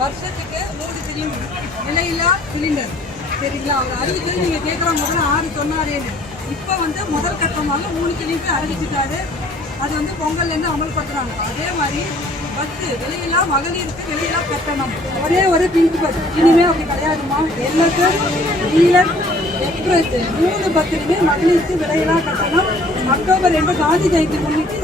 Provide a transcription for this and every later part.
வருஷத்துக்கு 3 சிலிண்டர் விலையில்லா சிலிண்டர் சரிங்களா. அவர் அறிவிச்சது நீங்க கேட்குற முதல்ல 6 சொன்னாரேன்னு இப்போ வந்து முதல் கட்டமாக 3 சிலிண்டர் அறிவிச்சுட்டாரு. அது வந்து பொங்கல்லேருந்து அமல்படுத்துறாங்க. அதே மாதிரி பஸ்ஸு விலையில்லா மகளிருக்கு விலையில்லா கட்டணம் ஒரே ஒரு பிங்க் பஸ் இனிமே அப்படி கிடையாதுமா. எல்லாத்தையும் டீலர் எக்ஸ்பிரஸ் 3 பஸ்ஸுமே மகளிருக்கு விலையில்லா கட்டணம். அக்டோபர் 2 காந்தி ஜெயந்தி முன்னிட்டு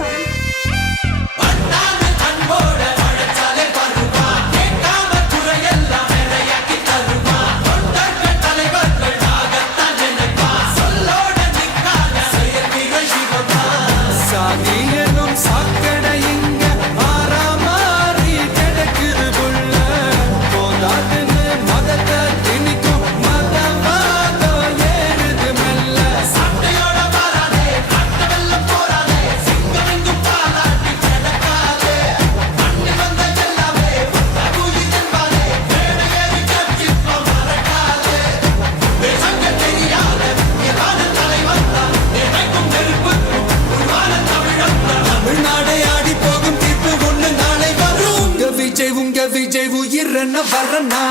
விஜய் உயிர் என்ன வரனா